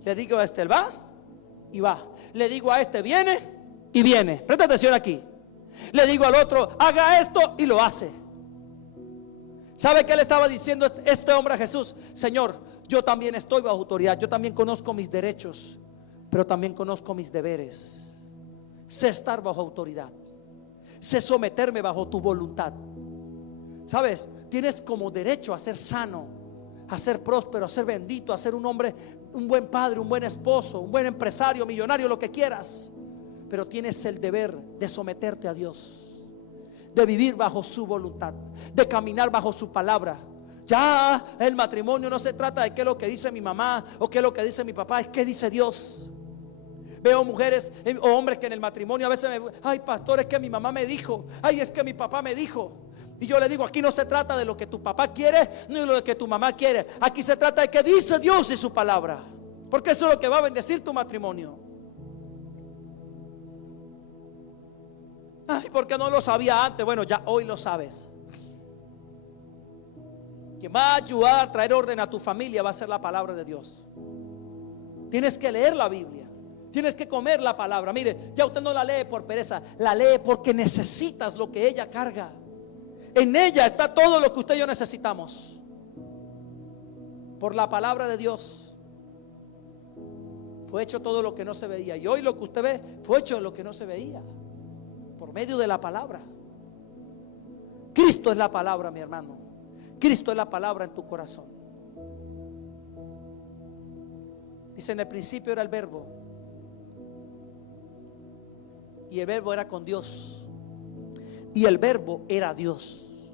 Le digo a este, va y va. Le digo a este, viene y viene. Presta atención aquí. Le digo al otro, haga esto, y lo hace. ¿Sabe qué le estaba diciendo este hombre a Jesús? Señor, yo también estoy bajo autoridad. Yo también conozco mis derechos, pero también conozco mis deberes. Sé estar bajo autoridad, sé someterme bajo tu voluntad. ¿Sabes? Tienes como derecho a ser sano, a ser próspero, a ser bendito, a ser un hombre, un buen padre, un buen esposo, un buen empresario, millonario, lo que quieras. Pero tienes el deber de someterte a Dios, de vivir bajo su voluntad, de caminar bajo su palabra. Ya el matrimonio no se trata de qué es lo que dice mi mamá o qué es lo que dice mi papá, es qué dice Dios. Veo mujeres o hombres que en el matrimonio a veces ay, pastor, es que mi mamá me dijo, ay, es que mi papá me dijo. Y yo le digo, aquí no se trata de lo que tu papá quiere ni de lo que tu mamá quiere. Aquí se trata de qué dice Dios y su palabra, porque eso es lo que va a bendecir tu matrimonio. Ay, ¿por qué no lo sabía antes? Bueno, ya hoy lo sabes. Quien va a ayudar a traer orden a tu familia va a ser la palabra de Dios. Tienes que leer la Biblia, tienes que comer la palabra. Mire, ya usted no la lee por pereza, la lee porque necesitas lo que ella carga. En ella está todo lo que usted y yo necesitamos. Por la palabra de Dios fue hecho todo lo que no se veía, y hoy lo que usted ve fue hecho lo que no se veía, por medio de la palabra. Cristo es la palabra, mi hermano. Cristo es la palabra en tu corazón. Dice: en el principio era el verbo, y el verbo era con Dios, y el verbo era Dios.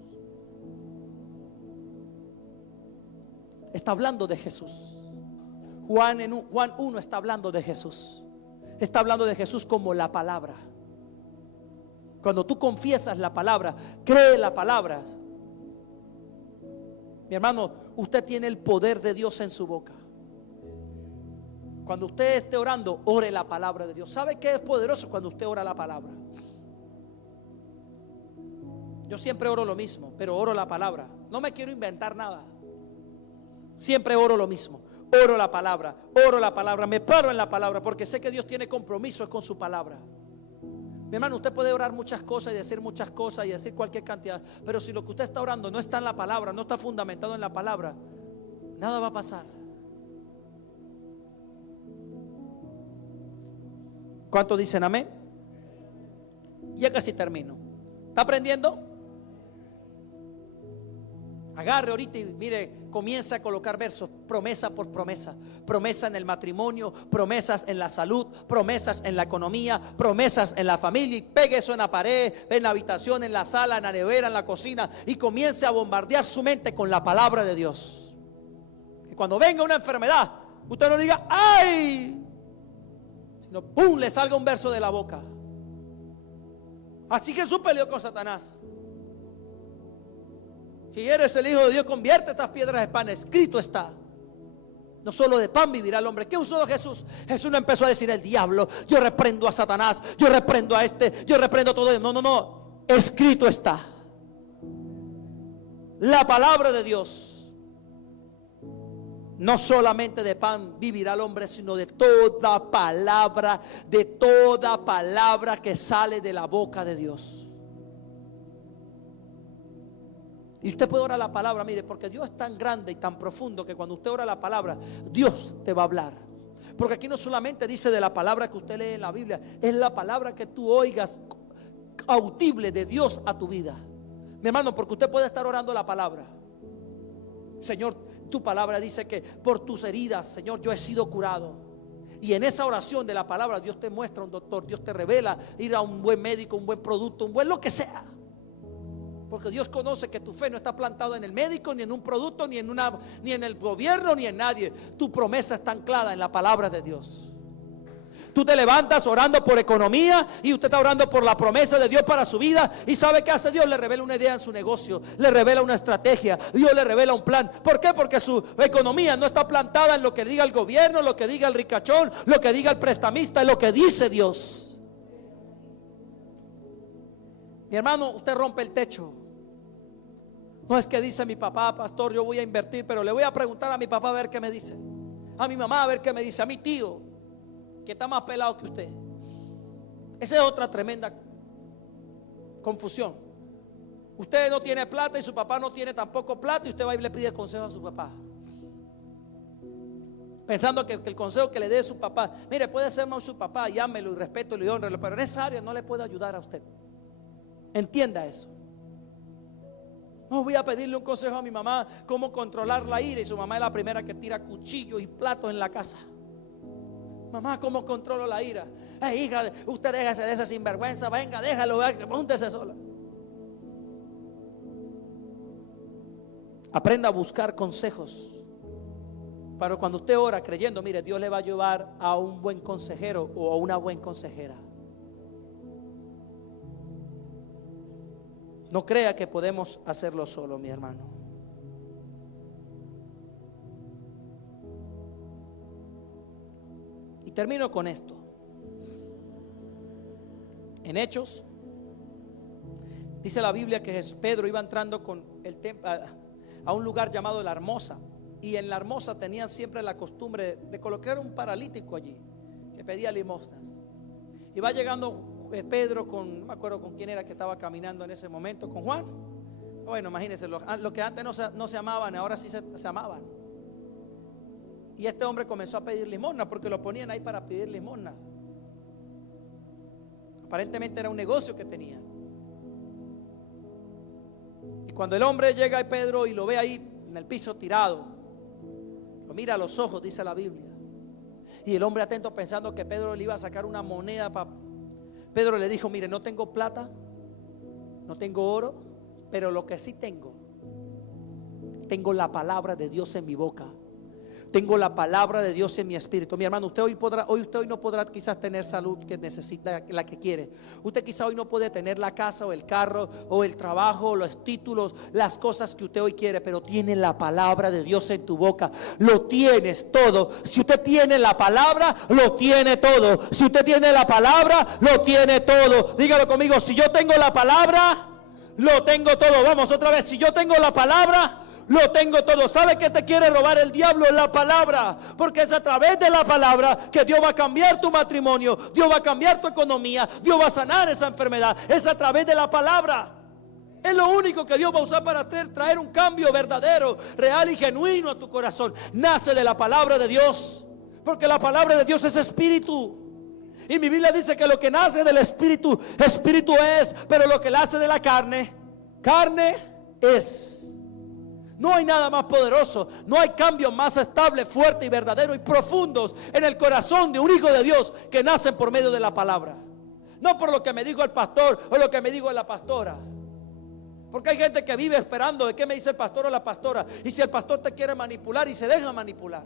Está hablando de Jesús. Juan 1 está hablando de Jesús. Está hablando de Jesús como la palabra. Cuando tú confiesas la palabra, cree la palabra, mi hermano, usted tiene el poder de Dios en su boca. Cuando usted esté orando, ore la palabra de Dios. ¿Sabe qué es poderoso cuando usted ora la palabra? Yo siempre oro lo mismo, pero oro la palabra. No me quiero inventar nada. Siempre oro lo mismo. Oro la palabra, me paro en la palabra, porque sé que Dios tiene compromisos con su palabra. Mi hermano, usted puede orar muchas cosas y decir muchas cosas y decir cualquier cantidad, pero si lo que usted está orando no está en la palabra, no está fundamentado en la palabra, nada va a pasar. ¿Cuántos dicen amén? Ya casi termino. ¿Está aprendiendo? Agarre ahorita y mire, comienza a colocar versos, promesa por promesa. Promesa en el matrimonio, promesas en la salud, promesas en la economía, promesas en la familia. Y pegue eso en la pared, en la habitación, en la sala, en la nevera, en la cocina, y comience a bombardear su mente con la palabra de Dios. Que cuando venga una enfermedad, usted no diga ¡ay!, sino ¡pum!, le salga un verso de la boca. Así que Jesús peleó con Satanás. Si eres el Hijo de Dios, convierte estas piedras en pan. Escrito está: no solo de pan vivirá el hombre. ¿Qué usó Jesús? Jesús no empezó a decir: el diablo, yo reprendo a Satanás, yo reprendo a este, yo reprendo todo eso. No. Escrito está. La palabra de Dios. No solamente de pan vivirá el hombre, sino de toda palabra que sale de la boca de Dios. Y usted puede orar la palabra, mire, porque Dios es tan grande y tan profundo que cuando usted ora la palabra, Dios te va a hablar. Porque aquí no solamente dice de la palabra que usted lee en la Biblia, es la palabra que tú oigas audible de Dios a tu vida. Mi hermano, porque usted puede estar orando la palabra. Señor, tu palabra dice que por tus heridas, Señor, yo he sido curado. Y en esa oración de la palabra, Dios te muestra un doctor, Dios te revela ir a un buen médico, un buen producto, un buen lo que sea. Porque Dios conoce que tu fe no está plantada en el médico, ni en un producto, ni en el gobierno, ni en nadie. Tu promesa está anclada en la palabra de Dios. Tú te levantas orando por economía y usted está orando por la promesa de Dios para su vida. ¿Y sabe qué hace Dios? Le revela una idea en su negocio, le revela una estrategia, Dios le revela un plan. ¿Por qué? Porque su economía no está plantada en lo que diga el gobierno, lo que diga el ricachón, lo que diga el prestamista, en lo que dice Dios. Mi hermano, usted rompe el techo. No es que dice mi papá: pastor, yo voy a invertir, pero le voy a preguntar a mi papá a ver qué me dice, a mi mamá a ver qué me dice, a mi tío que está más pelado que usted. Esa es otra tremenda confusión. Usted no tiene plata y su papá no tiene tampoco plata, y usted va y le pide consejo a su papá, pensando que el consejo que le dé su papá, mire, puede ser más su papá, llámelo y respételo y honrelo, pero en esa área no le puede ayudar a usted. Entienda eso. No voy a pedirle un consejo a mi mamá cómo controlar la ira, y su mamá es la primera que tira cuchillos y platos en la casa. Mamá, ¿cómo controlo la ira? Hija, usted déjese de esa sinvergüenza, venga, déjalo, póntese sola. Aprenda a buscar consejos. Pero cuando usted ora creyendo, mire, Dios le va a llevar a un buen consejero o a una buena consejera. No crea que podemos hacerlo solo, mi hermano. Y termino con esto. En Hechos, dice la Biblia que Pedro iba entrando con el a un lugar llamado La Hermosa. Y en La Hermosa tenían siempre la costumbre de colocar un paralítico allí que pedía limosnas. Y va llegando Pedro con, no me acuerdo con quién era que estaba caminando en ese momento, con Juan. Bueno, imagínense, lo que antes no se amaban, ahora sí se amaban. Y este hombre comenzó a pedir limosna, porque lo ponían ahí para pedir limosna. Aparentemente era un negocio que tenía. Y cuando el hombre llega a Pedro y lo ve ahí en el piso tirado, lo mira a los ojos, dice la Biblia, Y el hombre atento pensando que Pedro le iba a sacar una moneda. Pedro le dijo: mire, no tengo plata, no tengo oro, pero lo que sí tengo la palabra de Dios en mi boca. Tengo la palabra de Dios en mi espíritu. Mi hermano, usted hoy no podrá quizás tener salud que necesita, la que quiere. Usted quizás hoy no puede tener la casa o el carro o el trabajo, los títulos, las cosas que usted hoy quiere, pero tiene la palabra de Dios en tu boca. Lo tienes todo. Si usted tiene la palabra, lo tiene todo. Si usted tiene la palabra, lo tiene todo. Dígalo conmigo: si yo tengo la palabra, lo tengo todo. Vamos otra vez: si yo tengo la palabra, lo tengo todo. ¿Sabe qué te quiere robar el diablo? La palabra. Porque es a través de la palabra que Dios va a cambiar tu matrimonio, Dios va a cambiar tu economía, Dios va a sanar esa enfermedad. Es a través de la palabra. Es lo único que Dios va a usar para traer un cambio verdadero, real y genuino a tu corazón. Nace de la palabra de Dios, porque la palabra de Dios es espíritu. Y mi Biblia dice que lo que nace del espíritu, espíritu es. Pero lo que nace de la carne, carne es. No hay nada más poderoso, no hay cambio más estable, fuerte y verdadero y profundos en el corazón de un hijo de Dios que nacen por medio de la palabra. No por lo que me dijo el pastor o lo que me dijo la pastora. Porque hay gente que vive esperando de qué me dice el pastor o la pastora. Y si el pastor te quiere manipular, y se deja manipular,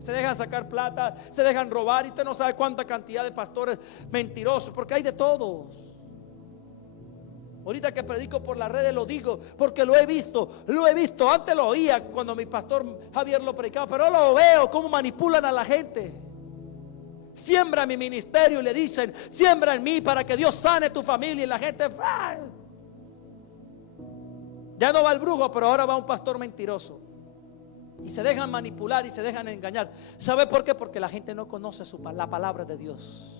se dejan sacar plata, se dejan robar, y usted no sabe cuánta cantidad de pastores mentirosos, porque hay de todos. Ahorita que predico por las redes lo digo porque lo he visto. Antes lo oía cuando mi pastor Javier lo predicaba, pero ahora lo veo cómo manipulan a la gente. Siembra mi ministerio y le dicen: siembra en mí para que Dios sane tu familia. Y la gente, ¡ah! Ya no va el brujo, pero ahora va un pastor mentiroso. Y se dejan manipular y se dejan engañar. ¿Sabe por qué? Porque la gente no conoce la palabra de Dios.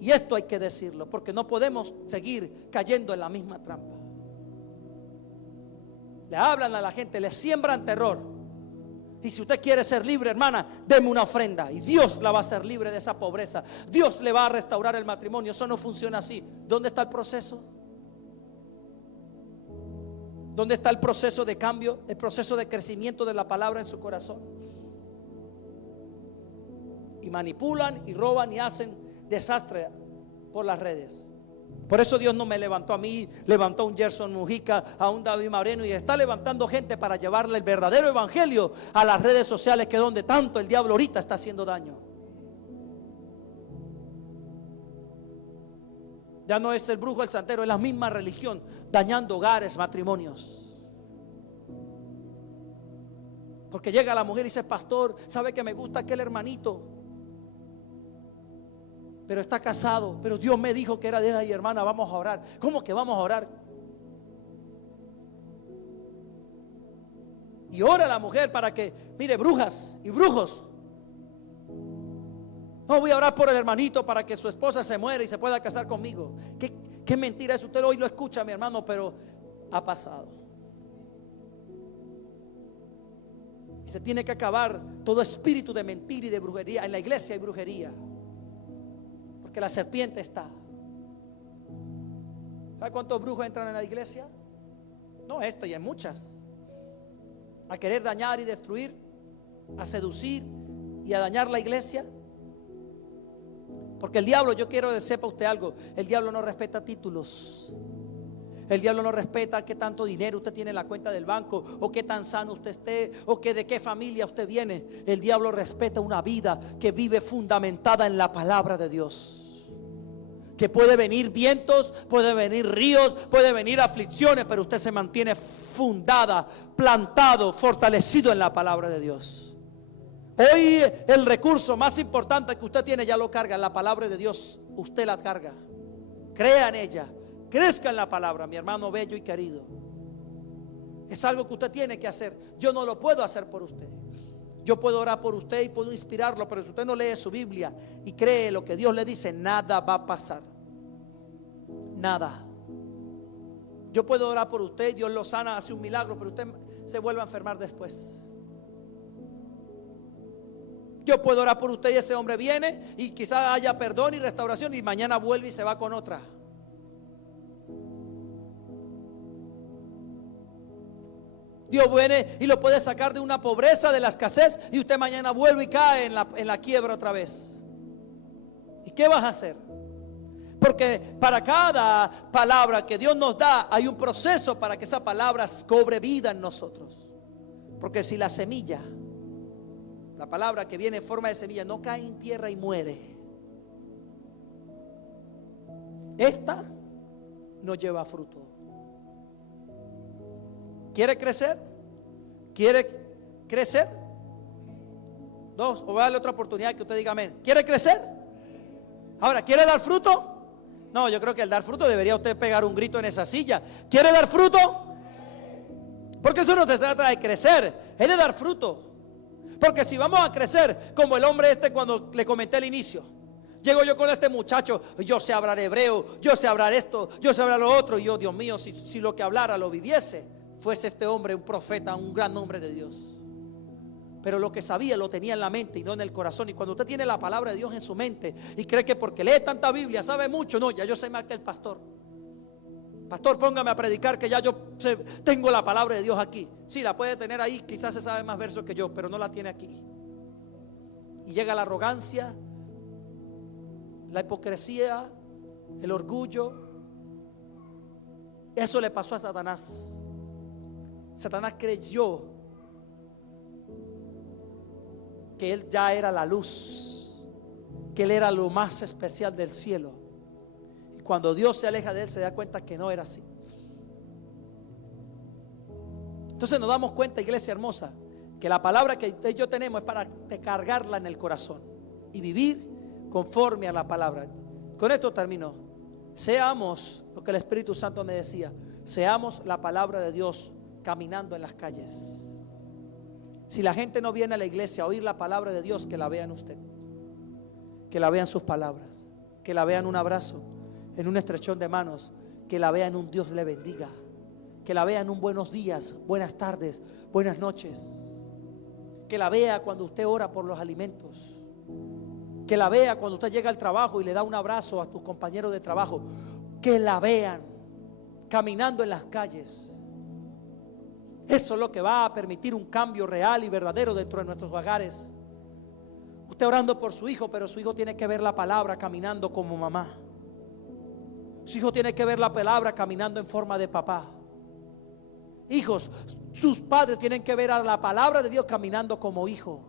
Y esto hay que decirlo, porque no podemos seguir cayendo en la misma trampa. Le hablan a la gente, le siembran terror. Y si usted quiere ser libre, hermana, deme una ofrenda y Dios la va a hacer libre de esa pobreza. Dios le va a restaurar el matrimonio. Eso no funciona así. ¿Dónde está el proceso? ¿Dónde está el proceso de cambio? El proceso de crecimiento de la palabra en su corazón. Y manipulan y roban y hacen desastre por las redes. Por eso Dios no me levantó a mí, levantó a un Gerson Mujica, a un David Moreno, y está levantando gente para llevarle el verdadero evangelio a las redes sociales, que es donde tanto el diablo ahorita está haciendo daño. Ya no es el brujo, el santero, es la misma religión dañando hogares, matrimonios. Porque llega la mujer y dice: pastor, ¿sabe que me gusta aquel hermanito? Pero está casado, pero Dios me dijo que era de ella. Y hermana, vamos a orar. ¿Cómo que vamos a orar? Y ora la mujer para que, mire, brujas y brujos, no voy a orar por el hermanito para que su esposa se muera y se pueda casar conmigo. ¿Qué mentira es? Usted hoy lo escucha, mi hermano, pero ha pasado. Y se tiene que acabar todo espíritu de mentira y de brujería. En la iglesia hay brujería, porque la serpiente está. ¿Sabe cuántos brujos entran en la iglesia? No esta, y en muchas. A querer dañar y destruir, a seducir y a dañar la iglesia. Porque el diablo, yo quiero que sepa usted algo, el diablo no respeta títulos. El diablo no respeta qué tanto dinero usted tiene en la cuenta del banco, o qué tan sano usted esté, o que de qué familia usted viene. El diablo respeta una vida que vive fundamentada en la palabra de Dios. Que puede venir vientos, puede venir ríos, puede venir aflicciones, pero usted se mantiene fundada, plantado, fortalecido en la palabra de Dios. Hoy el recurso más importante que usted tiene ya lo carga, en la palabra de Dios. Usted la carga. Crea en ella, crezca en la palabra, mi hermano bello y querido. Es algo que usted tiene que hacer. Yo no lo puedo hacer por usted. Yo puedo orar por usted y puedo inspirarlo, pero si usted no lee su Biblia y cree lo que Dios le dice, nada va a pasar. Nada. Yo puedo orar por usted, Dios lo sana, hace un milagro, pero usted se vuelve a enfermar después. Yo puedo orar por usted y ese hombre viene y quizás haya perdón y restauración, y mañana vuelve y se va con otra. Dios viene y lo puede sacar de una pobreza, de la escasez, y usted mañana vuelve y cae en la quiebra otra vez. ¿Y qué vas a hacer? Porque para cada palabra que Dios nos da hay un proceso para que esa palabra cobre vida en nosotros. Porque si la semilla, la palabra que viene en forma de semilla, no cae en tierra y muere, esta no lleva fruto. ¿Quiere crecer? ¿Quiere crecer? Dos, o voy a darle otra oportunidad que usted diga amén. ¿Quiere crecer? Ahora, ¿quiere dar fruto? No, yo creo que al dar fruto debería usted pegar un grito en esa silla. ¿Quiere dar fruto? Porque eso no se trata de crecer, es de dar fruto. Porque si vamos a crecer como el hombre cuando le comenté al inicio, llego yo con este muchacho, yo sé hablar hebreo, yo sé hablar esto, yo sé hablar lo otro, y yo, Dios mío, si lo que hablara lo viviese, fuese este hombre un profeta, un gran hombre de Dios. Pero lo que sabía lo tenía en la mente y no en el corazón. Y cuando usted tiene la palabra de Dios en su mente y cree que porque lee tanta Biblia sabe mucho, no, ya yo sé más que el pastor. Pastor, póngame a predicar que ya yo tengo la palabra de Dios aquí. Sí, la puede tener ahí, quizás se sabe más versos que yo, pero no la tiene aquí. Y llega la arrogancia, la hipocresía, el orgullo. Eso le pasó a Satanás. Satanás creyó que él ya era la luz, que él era lo más especial del cielo. Y cuando Dios se aleja de él, se da cuenta que no era así. Entonces nos damos cuenta, iglesia hermosa, que la palabra que usted y yo tenemos es para cargarla en el corazón y vivir conforme a la palabra. Con esto termino. Seamos lo que el Espíritu Santo me decía, seamos la palabra de Dios caminando en las calles. Si la gente no viene a la iglesia a oír la palabra de Dios, que la vean usted, que la vean sus palabras, que la vean un abrazo, en un estrechón de manos, que la vean un Dios le bendiga, que la vean un buenos días, buenas tardes, buenas noches, que la vea cuando usted ora por los alimentos, que la vea cuando usted llega al trabajo y le da un abrazo a tus compañeros de trabajo, que la vean caminando en las calles. Eso es lo que va a permitir un cambio real y verdadero dentro de nuestros hogares. Usted orando por su hijo, pero su hijo tiene que ver la palabra caminando como mamá. Su hijo tiene que ver la palabra caminando en forma de papá. Hijos, sus padres tienen que ver a la palabra de Dios caminando como hijo,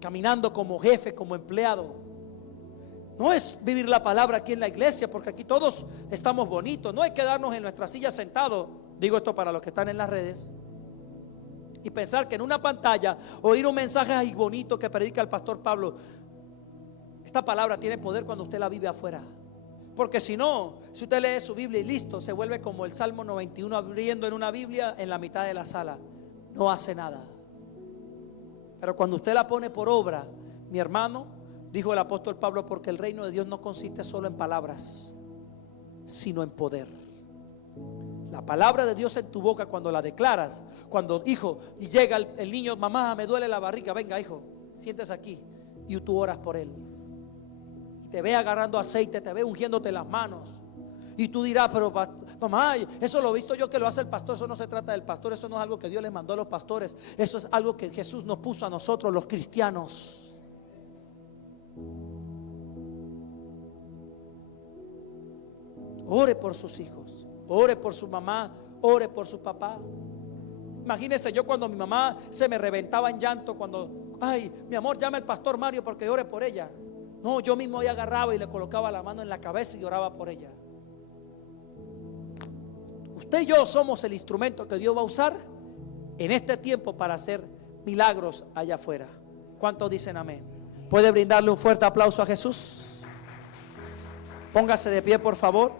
caminando como jefe, como empleado. No es vivir la palabra aquí en la iglesia, porque aquí todos estamos bonitos. No hay que quedarnos en nuestra silla sentados. Digo esto para los que están en las redes y pensar que en una pantalla oír un mensaje ahí bonito que predica el pastor Pablo. Esta palabra tiene poder cuando usted la vive afuera. Porque si no, si usted lee su Biblia y listo, se vuelve como el Salmo 91 abriendo en una Biblia en la mitad de la sala. No hace nada. Pero cuando usted la pone por obra, mi hermano, dijo el apóstol Pablo, porque el reino de Dios no consiste solo en palabras, sino en poder. La palabra de Dios en tu boca cuando la declaras, cuando hijo, y llega el niño, mamá, me duele la barriga, venga hijo, siéntese aquí, y tú oras por él. Y te ve agarrando aceite, te ve ungiéndote las manos. Y tú dirás, pero mamá, eso lo he visto yo que lo hace el pastor. Eso no se trata del pastor, eso no es algo que Dios les mandó a los pastores. Eso es algo que Jesús nos puso a nosotros los cristianos. Ore por sus hijos, ore por su mamá, ore por su papá. Imagínense yo cuando mi mamá se me reventaba en llanto, cuando, ay, mi amor, llama al pastor Mario porque ore por ella. No, yo mismo ahí agarraba y le colocaba la mano en la cabeza y oraba por ella. Usted y yo somos el instrumento que Dios va a usar en este tiempo para hacer milagros allá afuera. ¿Cuántos dicen amén? ¿Puede brindarle un fuerte aplauso a Jesús? Póngase de pie, por favor.